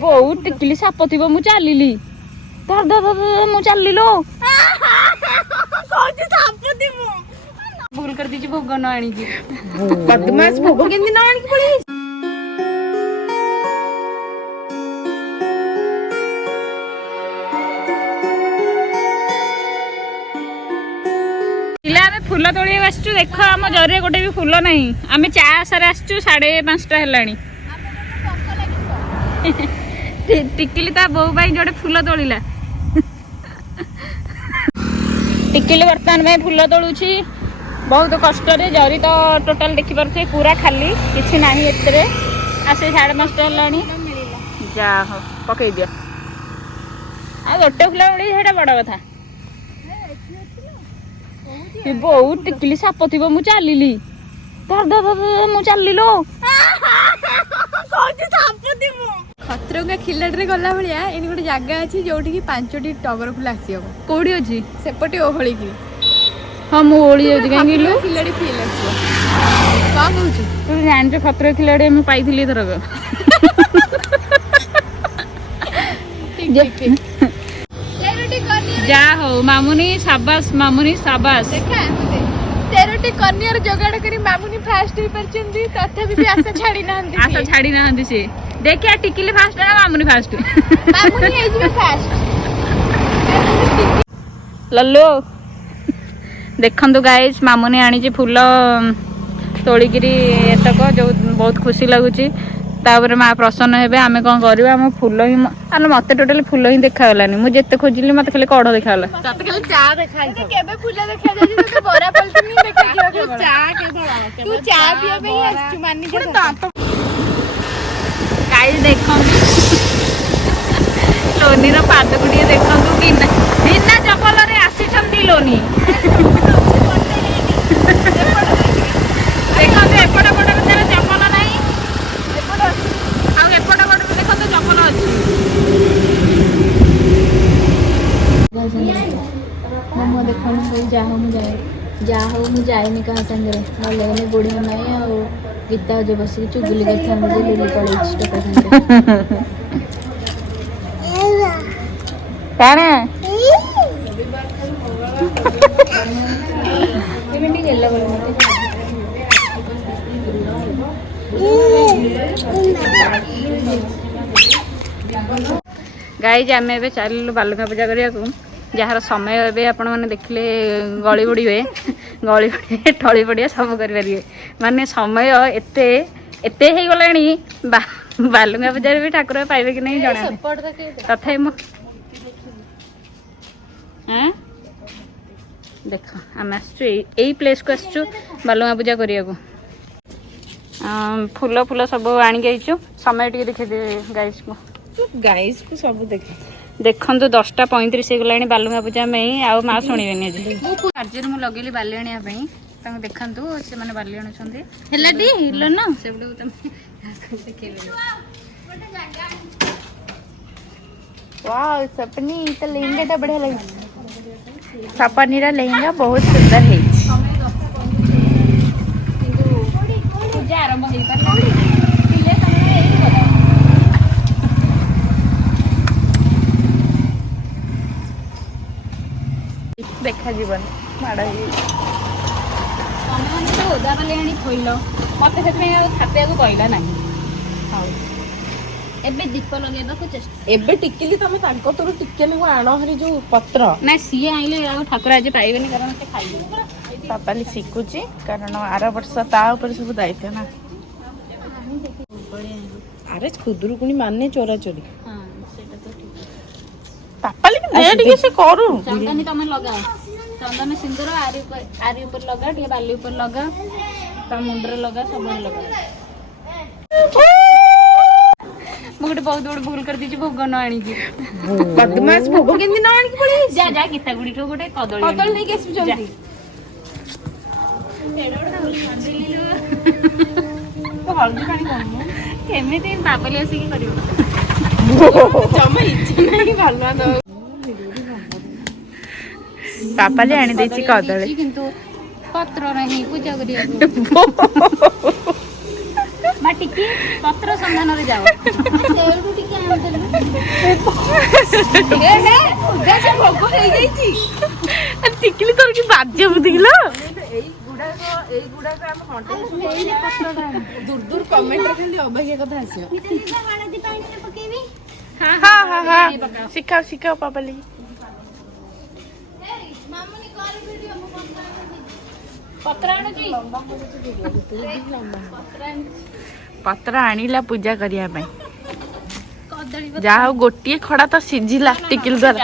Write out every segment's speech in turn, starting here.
बहुत टिकली साप थी मु चलिली धर धर धर मु चलिलो भूल कर दीजिए भोग न आनी बदमाश भोग केंदी न आनी पड़ी फूल तोड़ी आसचु देख आम जरिए गोटे भी फूल नहीं आम चा आशारे आसचु 5:30 हेलानी टिकिली ता बो भाई जोड़े फूल तोड़िला टिकिली बर्तमान में फूल तोड़ुची बहुत कष्ट रे जरी तो टोटल देखि परथे पूरा खाली किछि नाही एतरे आसे 5:30 हेलानी जा हो पकई दिया आ गोटे फूल उड़ी हेटा बड़ कथा बहुत टिकली साप थी मु चलिली धर धर धर मु चलिलो खतरों का खिलाड़ी रे गला भलिया एनी गोटे जगह अछि जोठी की 5टी टगर फुल आसीबो कोडी अछि सेपटे ओहळी की हां मु ओळी अछि काहे लो खिलाड़ी फील आसीबो का कहू तू जान जो खतरे खिलाड़ी मु पाइथिली थरक ठीक जा हो मामुनी शाबाश देखा 13टी कन्यार जोगाड़ करी मामुनी फास्ट ही परचंदी तथापि भी आशा छाड़ी नाहंती आशा छाड़ी नाहंती से देखिया टिकिली फास्ट ना मामुनी फास्ट मामुनी हे जी फास्ट लल्लो देखंतु गाइस मामुनी आनी जी फूल तोड़ी गिरी एतक जो बहुत खुशी लागुची तापर माँ प्रसन्न हेबे आमे कोन करबा हम फूल ही आलो मते टोटली फूल ही देखा गलानी मु जेते खोजिली मते खाली कढ देखा गला तते खाली चा देखाई केबे फूल देखा जाजी तो बरा पलटी नहीं देखा जियो तू चा के धड़ा तू चा पियो बे आछु मानी के गाइस देखंतु लोनी रो पाद गुडी देखंतु बिना बिना चपल रे आसी छंती लोनी देखंतु एपड़ पड़ भीतर चपल नाही एपड़ आ एपड़ पड़ देखंतु चपल अछि मम्मा देखन हो जा हो मु जाएनी कहा संगे भले गले बुढ़ी नहीं आ गीता जो बस चुगली करथा मुझे लिली पड़ी स्टोक संगे काना केमिटी गेला बोल मते गाइज आम ए चलू बालुका पूजा करने जार समय ए आपण मैंने देखले गली बुड़ी हुए गली बुड़ी टली पड़िया सब करें माने समय एते एते हो गला बालुका पूजा भी ठाकुर पाइबे कि नहीं जाना तथा देख आम आसचु यही प्लेस को आसचु बालुका पूजा करने को फूल फूल सब आणिक समय टे देखे गाइस को सब देखु 10:35 हो गला बालुका पूजा में आउ माँ शुणे कार्य मुझे लगे बाली आने देखु से मैंने बाली आणुंट ना से वाओ सपनी तो लहंगा टा बढ़िया लगे सपनी रा लहंगा बहुत सुंदर है पूजा आरंभ हो देखा जीवन माड़ ओदा बाली आनी थोल मत छापिया को कहला ना एबे दीप लगे चेष्टा एबे टिकिली तमे तांको तोर टिकेली को आण हरी जो पत्र ना सी आइले ठाकुर आज पाइबेनी कारण से खाइ पापाली शिखुची कारण आर वर्ष ता ऊपर सब दायित्व ना अरे खुदरुकुणी माने चोरा चोरी हां सेटा तो ठीक पापाली के दे टिके से करू चंदनी तमे लगाओ चंदन सिंदूर आरी ऊपर लगा टिके बाली ऊपर लगा ता मुंडरे लगा सब लगा मुगटे बहुत बड़ भूल कर दीजिए भोग न आनी बदमाश भोग केंदी न आनी पड़ी जा जा गीता गुडी तो गोटे कदल नहीं केस जल्दी तो हल्दी पानी कोन केमिति बाबली आसी की करियो जमा इच्छा नहीं भलवा दो पापाली आनी देछि कदल किंतु पत्र नहीं पूजा करिया मा टिकी पत्र संधान रे जाओ तेल को टिकी ଟିକିଲି ତୋର କି ବାଜ୍ୟ ବୁଦ୍ଧିଲ ଶିଖାଅ ଶିଖାଅ ପାପାଲି ପତ୍ର ଆଣିଲା ପୂଜା କରିବା ପାଇଁ ଯାହା ହଉ ଗୋଟିଏ ଖଡା ତ ସିଝିଲା ଟିକିଲି ଦ୍ୱାରା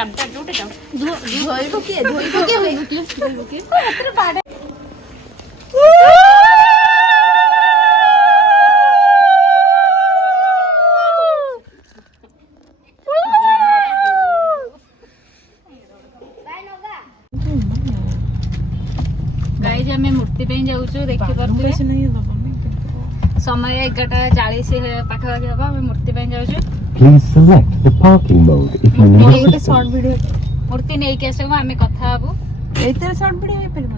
गाइज आमे मूर्ति पे जाऊछु देखि परथुले समय 11:40 पाखापाखि हबा आमे मूर्ति पे जाऊछु Please select the parking mode if you need assistance. Short video मूर्ति नै के आसबो आमे कथा हबु एते शॉर्ट वीडियो हे परबो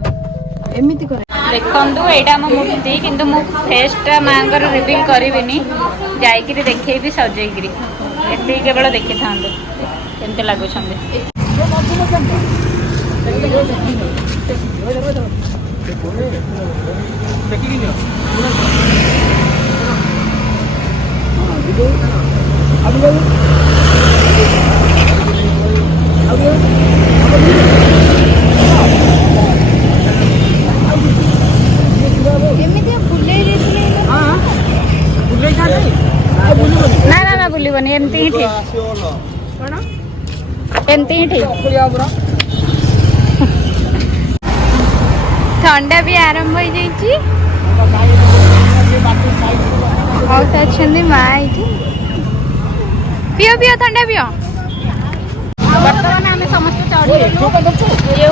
एमिति करे देखंतु एटा हम मूर्ति किंतु मु फेसटा मांगर रिवील करबिनी जाईकरी देखैबी सजेइकरी एते केवल देखि थांदे केनते लागो छंदे ना ना ना बुलिबनी एमती ही ठीक कोन एमती ही ठीक ठंडा भी आरंभ हो जाइए बहुत अच्छा माँ पियो पियो ठंडा पियो बर्तमान आम समस्त चढ़ी ये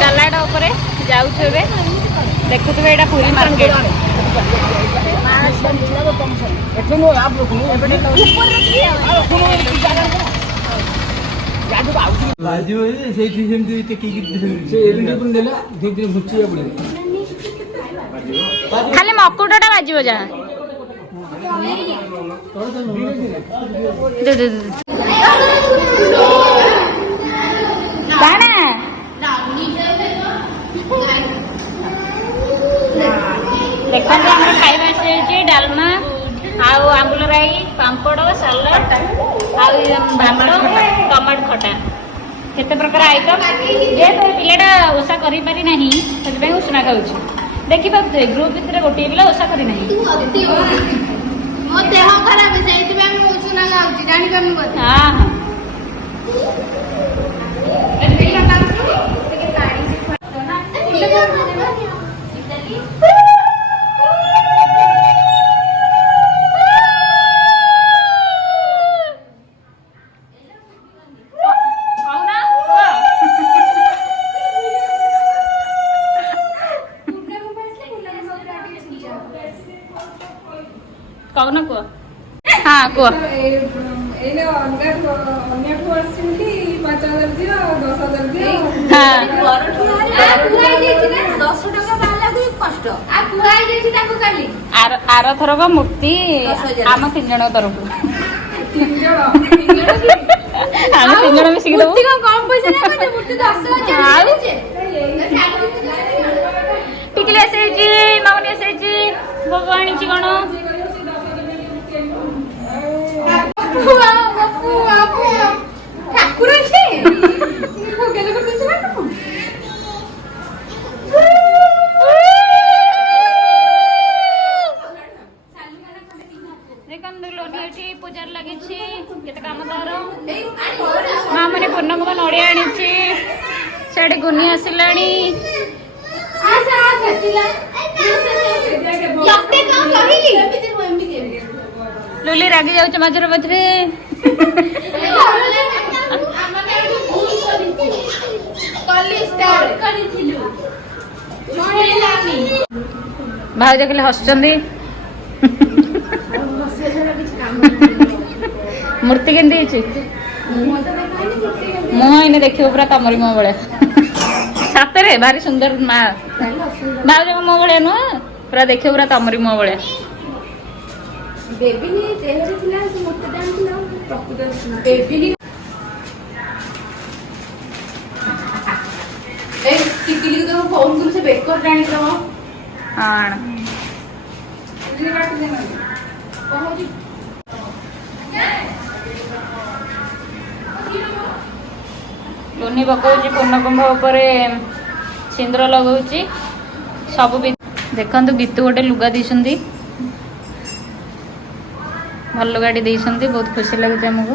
डालाटा उपर जाऊे देखुवे यहाँ पुरी मार्केट खाली मकुटा बाजिब जहाँ देखते हमारे खाଇବା आसी डालमा आउ आंबुल राई पांपड़ सालाड आउ भात टमाटो खटा केते प्रकार आइटम जे तो पिलाटा ओसा करि पारि नाही से उष्णा खाऊँ देखि पाबे ग्रुप भितर गोटे पिला ओसा करि नाही मो देह खराब है सेति में मु उछना गाउची जानि कम कथा हां हां एति का काम से गाड़ी से ना कौन को हाँ को एने अन्य ठो आसिमती 5000 दियो 10000 दियो हाँ पुराई देछि ना 10 टका बाला को कष्ट आ पुराई देछि ताको काली आर थरक मूर्ति आम 3 जण तरफ 3 जण आम 3 जण मिसिक दबो मूर्ति कम पैसा ना कोते मूर्ति 10000 देछि टिकली आसे जी मामनी आसे जी भगवान छी कोन बुआ बुआ बुआ ठाकुर छे को गेले को तुछ ना देखन लोनी एठी पूजार लागि छी केते काम दारो मां मने पूर्ण को नडिया आनी छी सेडी गुनी आसिलाणी आसा आसा तिला लगते काम करिली लुली रागी जाउछ मझरे मझरे भाउज कहले हसचंदी मूर्ति केंदी छी मुह इने देखियो पूरा तमरी मुह बळे सतरे भारी सुंदर मां भाउज को मुह बळे न पूरा देखियो पूरा तमरी मुह बळे ବେବିନି ଦେହରେ ଥିଲା ସେ ମୋଟା ଟାଣିଥିଲା ପ୍ରକୃତ ବେବିନି ଏ ଟିକିଲି ତ ଫୋନ କରୁ ସେ ବେକର ଟାଣି ଦବ ଆଣ କହୁଛି ଲୁନି ପକଉଛି ପୂର୍ଣ୍ଣକୁମ୍ଭ ଉପରେ ସିନ୍ଦୁର ଲଗାଉଛି ସବୁ ଦେଖନ୍ତୁ ଗୀତୁ ଗୋଟେ ଲୁଗା ଦେଇଛନ୍ତି ଭଲ ଲୁଗାଟି ଦେଇଛନ୍ତି ବହୁତ ଖୁସି ଲାଗୁଛି ଆମକୁ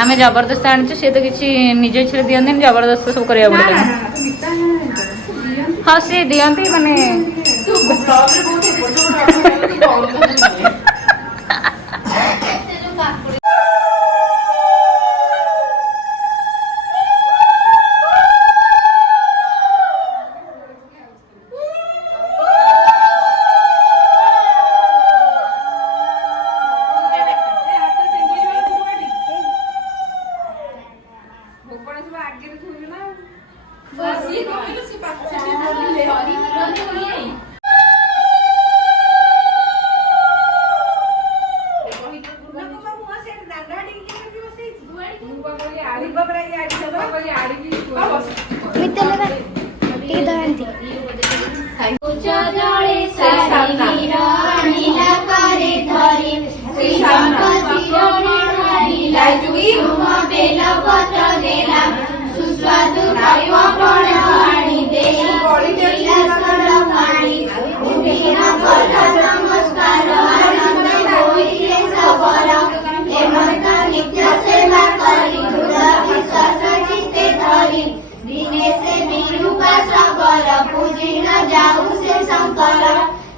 ଆମେ ଜବରଦସ୍ତ ଆଣିଛୁ ସିଏ ତ କିଛି ନିଜ ଇଚ୍ଛାରେ ଦିଅନ୍ତିନି ଜବରଦସ୍ତ ସବୁ କରିବାକୁ ପଡ଼ିବ ହଁ ସିଏ ଦିଅନ୍ତି ମାନେ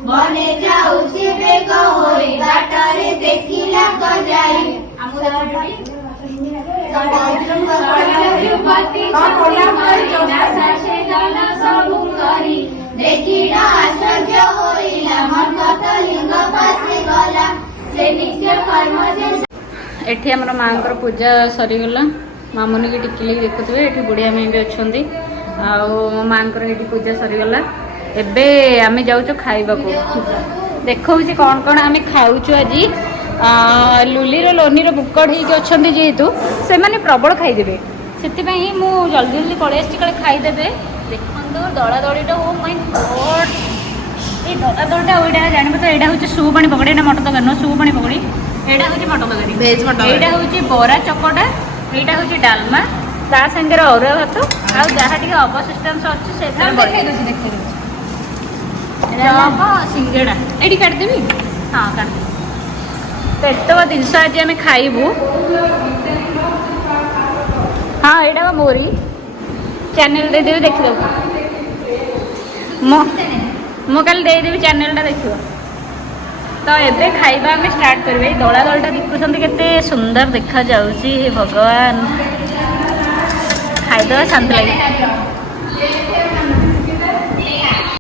बने जाऊची बेग होई बाटरे देखिला क जाई देखिला आश्चर्य होइला मन कत लिंग पासे गला से नित्य कर्म से एठी हमर मांकर पूजा सरीगला मामुनी की टिकिली देखुथबे एठी बुढ़िया में भी अछंदी आ मांकर एठी पूजा सरीगला एबे आमे जाउछु खाइबा को देखौछि कोन कोन आमे खाउछु आजी लुली रो लोनी रो बुकड़ ही जो अछंदी जेहेतु से माने प्रबल खाइ देबे सेति पई मु जल्दी जल्दी पळे आछि कले खाइ देबे देखंदो दळा दळीटा ओ माय गॉड ए दळा दळटा ओइडा जानिबे तो एडा होछि सू पानी पकड़ी ना मटर तरकारी न सू पानी पकड़ी एडा होछि मटर तरकारी वेज मटर एडा होछि बोरा चकटा एडा होछि डालमा ता संगे रो अरुआ भात आ जहा टिके अवशिष्टांश अछि सेटा देखाइ दोछि चप सिंगड़ा एडी काट देबी हां काट दे तो एतक जिनस आज आम खाइबू हाँ यहाँ मोरी चैनल दे देवी देखिदेव मु कल देदेवी चैनल टा देख तो एबे खाइबा आम स्टार्ट करेंगे दला दलटा देखुं केते सुंदर देखा जाउची भगवान खाइदे शांति लगे